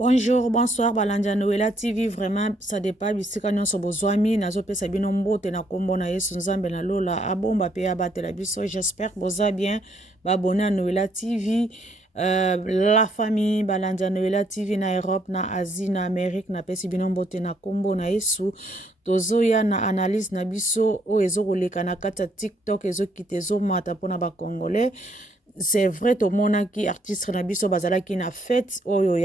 Bonjour, bonsoir, Balanja Noela TV. Vraiment, ça dépend. Bisika nyonso bozwami, nazo pesa bino mbote na kombo na Yesu Nzambe na lola. Abomba pe abatela biso. J'espère que boza bien. Babone à Noela TV. La famille Balanja Noela TV na Europe, na Asie, na Amérique, na pesi bino mbote na kombo na Yesu. Tozoya na analyse na biso o ezo koleka na kata TikTok ezo kitezo mata pona ba Congolais. C'est vrai to mona ki artiste na biso bazala ki na fête oyo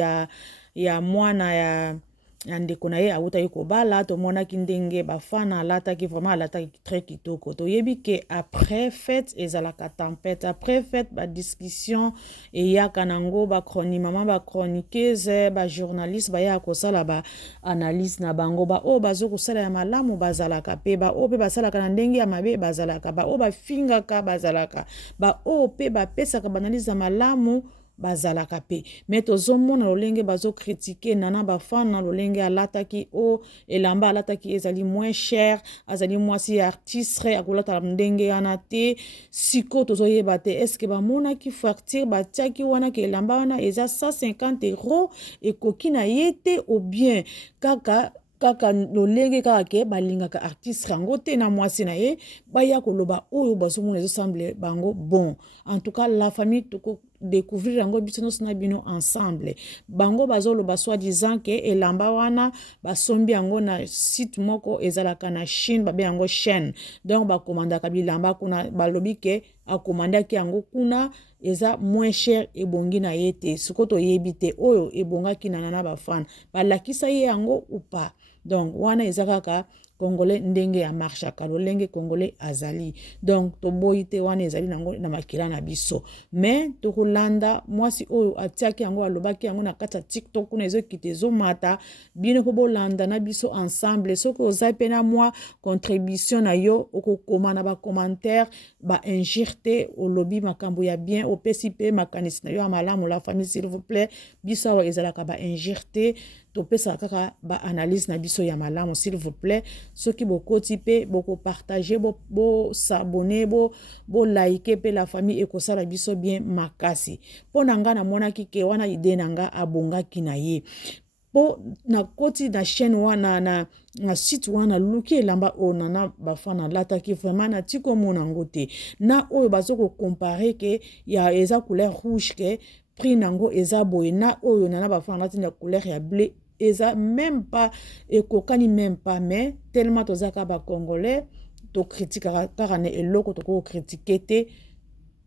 ya mwana ya ndeko na ye awuta ye kobala tomonaki ndenge bafana alataki vraiment alataki très kitoko toyebi ke après fête ezalaka tempête après fête badiscussion eyaka nango bakronimama bachroniqueuse bajournaliste bayaka kosala baanalyse na bango baoyo bazo kosala ya malamu bazalaka mpe baoyo mpe basalaka na ndenge ya mabe bazalaka baoyo bafingaka bazalaka baoyo mpe bapesaka baanalyse ya malamu bazalaka pe me tozomona lolenge bazokritike nana bafana lolenge alataki o elamba alataki ezali moins cher azali mwasi ya artiste akolata ndenge wana te siko tozoyeba te eske bamonaki facture batiaki wana ke elamba wana eza 150 € ekoki na ye te ou bien kaka lolenge kaka ke balingaka artiste yango te na mwasi na ye baya koloba oyo bazomona ezosemble bango bon en tout cas la famille toko découvrir yango biso nyonso na bino ensemble bango bazoloba soi-disant ke elamba wana basombi yango na site moko ezalaka na Chine babe yango chaîne donc bakomandaka bilamba kuna balobi ke akomandaki yango kuna eza moins cher ebongi na ye te siko toyebi te oyo ebongaki na nana bafana balakisa ye yango ou pas donc wana eza kaka Congolais ndenge ya marchaka lolenge Congolais azali donc toboyi te wana ezali nango na makila na biso mais tokolanda mwasi oyo atiaki yango alobaki yango na kati ya TikTok kuna ezokita ezomata bino mpo bolanda na biso ensemble soki oza mpe na mwa contribution na yo okokoma na bacommentaire bainjure te olobi makambo ya bien opesi mpe makanisi na yo ya malamu la famille s'il vous plaît biso awa ezalaka bainjure te topesa kaka baanalyse na biso ya malamu s'il vous plaît soki bokoti mpe bokopartage bosabone bolike mpe la famille ekosala biso bien makasi mpo na nga namonaki ke wana ide na nga abongaki na ye mpo nakoti na chaîne wana na site wana luki elamba oyo nana bafana lataki vraiment nati komona yango te na oyo bazokokompare ke ya eza couleur rouge ke prix nango eza boye na oyo nana bafana lati na couleur ya bleu eza même pas ekokani même pas mais tellement tozaka bacongolais tokritikaka kaka na eloko tokokritike te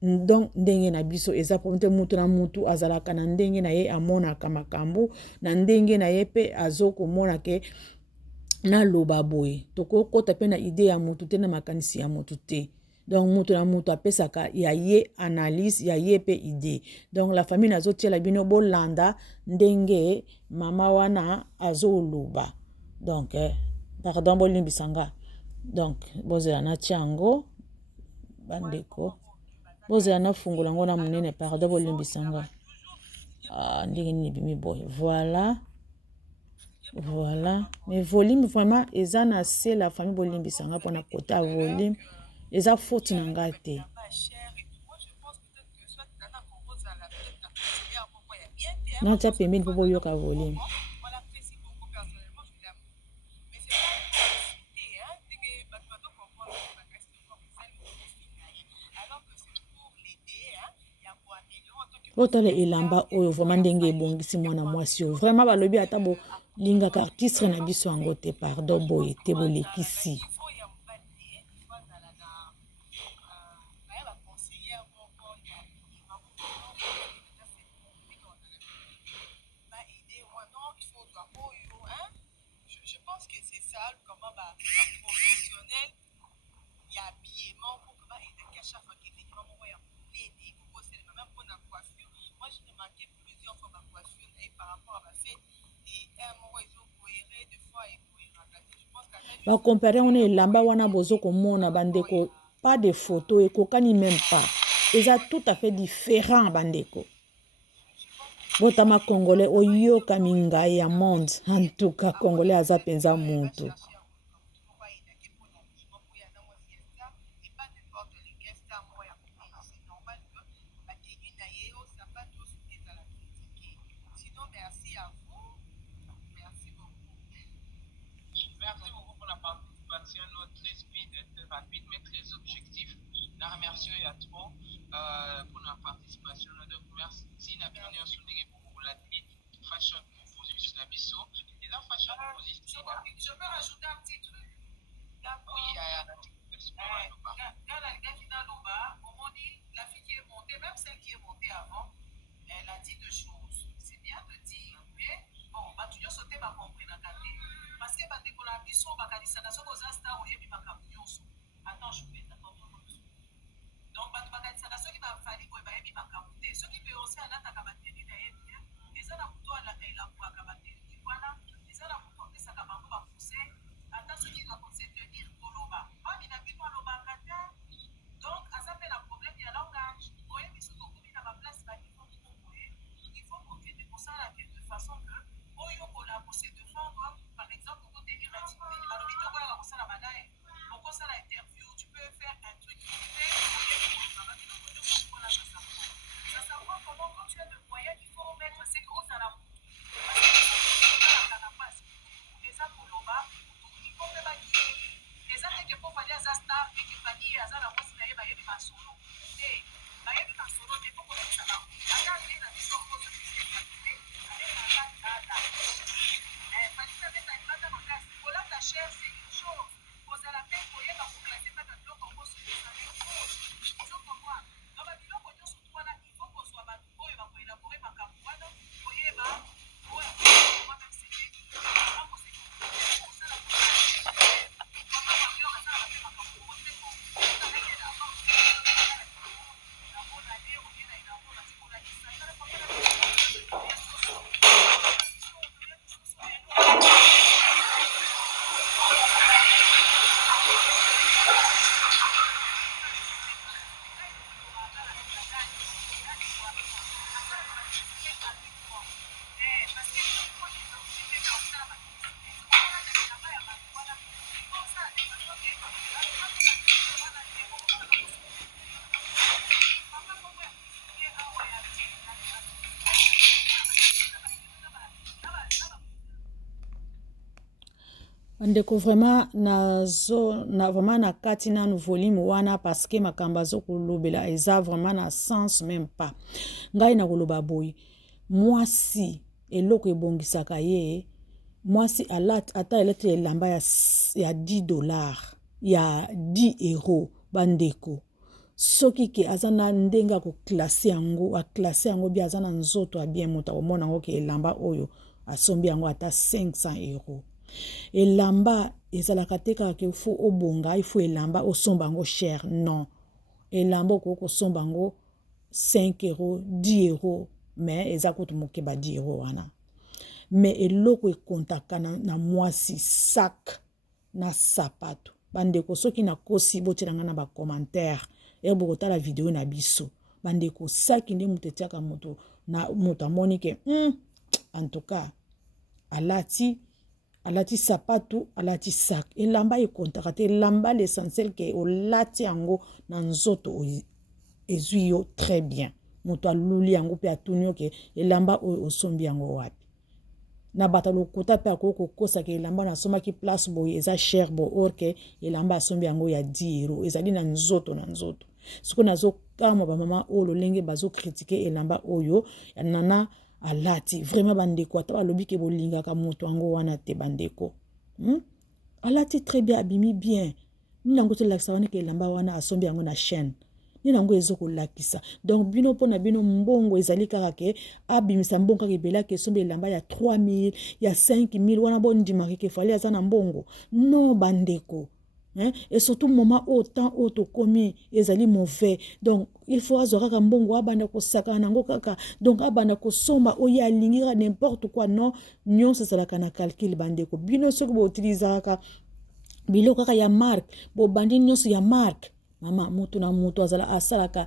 donc ndenge na biso eza po te mutu na mutu azalaka na ndenge na ye amonaka makambo na ndenge na ye pe azokomona ke na loba boye tokokota pe na ide ya mutu te na makanisi ya mutu te donc mutu na mutu apesaka ya ye analyse ya ye pe ide donc la famille nazotiela bino bolanda ndenge mama wana azoloba donc pardon bolimbisanga donc bozela na tiango bandeko bozela na fungola ngo na munene pardon bolimbisanga ndenge nini bimi boy voilà mais volume vraiment eza na se la famille bolimbisanga pona côté à volume eza faute na nga te natia pembeni mpo boyoka volume botala elamba oyo vraiment ndenge ebongisi mwana mwasi oyo vraiment balobi ata bolingaka artiste na biso yango te pardon boye te bolekisi bakompare wana elamba wana bozokomona bandeko pas de photo ekokani même pas eza tout à fait différent bandeko botama congolais oyoka mingai ya monde en tout cas congolais aza penza mutu Merci beaucoup pour la participation, très speed, très rapide, mais très objectif. Je remercie à trop pour la participation. Donc, merci. La bienvenue sur les pour la fashion position de Nabiso. Et la fashion position. Je peux rajouter un petit truc. Oui, il y a un petit peu. Dans la finale, la fille qui est montée, même celle qui est montée avant, elle a dit deux choses. C'est bien de dire, mais bon, tu as sauté ma compréhension. Parce que tu as la mission, tu as dit ça, tu as star, tu as attends, je vais t'attendre. Donc, tu as dit ça, qui m'a fallu pour les ceux qui peuvent aussi aller à ta maternité, les gens qui ont la maternité, voilà, les gens qui ont ça, qui va pousser. Attends, ceux qui vont se tenir pour l'oba. Ah, il a vu moi l'oba, donc, à ça fait un problème, il y a langage. Vous voyez, mais surtout, comme il a ma place, il faut profiter pour ça de façon que, au lieu qu'on a pour se défendre, par exemple, pour tenir un petit peu, il m'a dit, tu vas avoir ça la bataille. Donc, ça l'interview, tu peux faire un truc qui fait, ça savoir comment, quand tu as le moyen qu'il faut mettre, c'est gros à la route. Parce que la passe, les gens pour l'oba, il faut faire les gens qui peuvent aller à Zasta, et qui peuvent aller à Zala, moi, c'est d'ailleurs ma solo. Et, ma solo, il faut qu'on ait ça là. Attends, il y a des choses qui sont fatiguées. Allez, pour la ta chair, c'est une chose. Vous allez la peine pour y avoir placé pas de bloc en cause de ça. Il faut qu'on voit. Dans ma bilan, on dit surtout là, il faut qu'on soit battu pour élaborer ma campagne. Pour y avoir, pour moi, même c'est ndeko vraiment vraiment na kati nanu volume wana parce que makambo azokolobela eza vraiment na sens même pas ngai na koloba boye mwasi eloko ebongisaka ye mwasi ata elete elamba ya $10 ya 10 euro bandeko soki ke aza na ndenge akoklase yango aklase yango bia aza na nzoto ya bien moto akomona yango ke elamba oyo asombi yango ata 500 euro elamba ezalaka te kaka ke fo obonga ifo elamba osomba yango cher non elamba okoki kosomba yango 5 euro 10 euro mais eza kutu moke ba 10 euro wana mais eloko ekontaka na mwasi sak na sapato bandeko soki nakosi botelanga na bacommentaire bokotala video na biso bandeko saki nde moto etiaka moto amoni ke en tout cas alati sapato alati sak elamba ekontaka te elamba l'essentiel ke olati yango na nzoto ezwi yo très bien moto aluli yango pe atuni yo ke elamba oyo osombi yango wapi na bato lokota mpe akoki kokosaka elamba nasomaki place boye eza cher bo or ke elamba asombi yango ya 10 euro ezali na nzoto sikoyo nazokamwa bamama oyo lolenge bazokritike elamba oyo nana alati vraiment bandeko ata balobi ke bolingaka moto yango wana te bandeko alati très bien abimi bien ninango tolakisa wana ke elamba wana asombi yango na chaîne ninango ezokolakisa donc bino mpona bino mbongo ezali kaka ke abimisa mbongo kaka ebele ke esombi elamba ya 3000 ya 5000 wana bondimaka ke fali aza na mbongo non bandeko et surtout moment autant auto komi ezali mauvais donc il faut azwa kaka mbongo abanda kosaka nango kaka donc abanda kosomba oyo alingi ka n'importe quoi non nyonso ezalaka na calcul bandeko bino soki boutilisaka biloko kaka ya marque bobandi nyonso ya marque mama mutu na mutu azalaka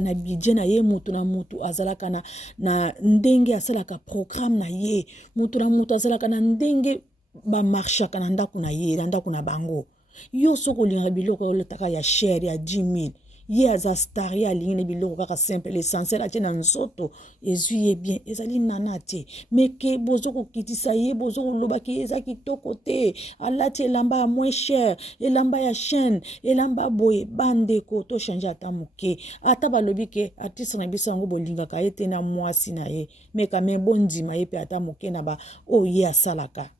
na budget na ye mutu na mutu azalaka na ndenge asalaka programme na ye mutu na mutu azalaka na ndenge bamarchaka na ndako na ye na ndako na bango yo soko linga biloko oletaka ya cher ya 10 000 ye aza star ye alingi na biloko kaka simple l'essentiel atie na nzoto ezwi ye bien ezali nana te me ke bozo kokitisa ye bozo kolobaki eza kitoko te alati elamba ya moins cher elamba ya chaîne elamba boye bandeko to changer ata moke ata balobi ke artiste na biso yango bolingaka ye te na mwasi na ye me kame bondima ye pe ata moke na ba oyo ye asalaka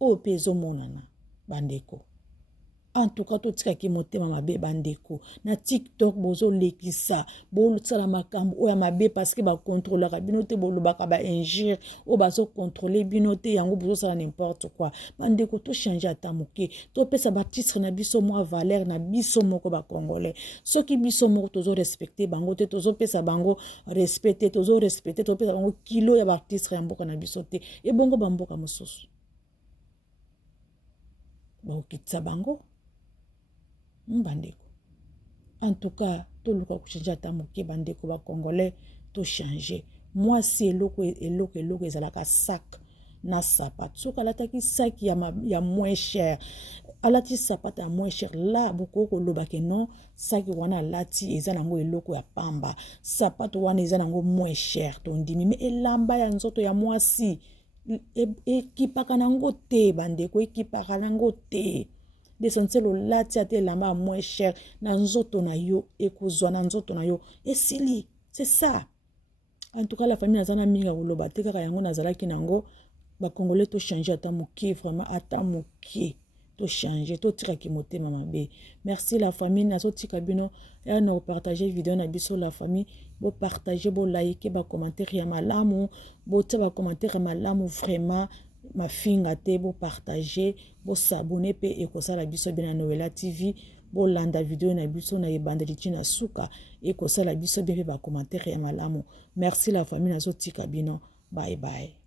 oyo mpe ezomonana bandeko. En tout cas, tout ce qui est mabe bandeko na TikTok bozo lekisa bo sala makambo oya mabe parce que ba contrôler ka binote bo lobaka ba injure o bazo contrôler binote yango bozo sala n'importe quoi bandeko to changer ata moke to pesa ba titre na biso mo valeur na biso moko ba congolais soki biso moko tozo respecter bango te tozo pesa bango respecter tozo respecter to pesa bango kilo ya ba titre ya mboka na biso te e bongo ba mboka mosusu ba okitsa bango bandeko. En tout cas, tout le monde change ata moke bandeko ba congolais to changer. Moi si eloko ezalaka sac na sapat. Soka lataki sac ya moins cher. Alati sapat ya moins cher là boko koloba ke non sac wana lati eza nango eloko ya pamba. Sapat wana eza nango moins cher to ndimi mais elamba ya nzoto ya mwasi ekipaka nango te bandeko ekipaka nango te. L'essentiel au lati ate lamba moins cher na nzoto na yo ekozwa na nzoto na yo esili c'est ça. En tout cas la famille azana minga koloba te kaka yango nazalaki nango ba congolais to changer ata moke vraiment ata moke to changer to tika ki motema mabe. Merci la famille nazo tika bino ya na partager vidéo na biso la famille bo partager bo like ba commentaire ya malamu bo te ba commentaire ya malamu vraiment ma finga te bo partager bo s'abonner pe ekosala biso bien na Noela TV bo landa vidéo na biso na ebandeli tina suka ekosala biso bien pe ba commentaire ya malamu. Merci la famille nazo tika bino bye bye.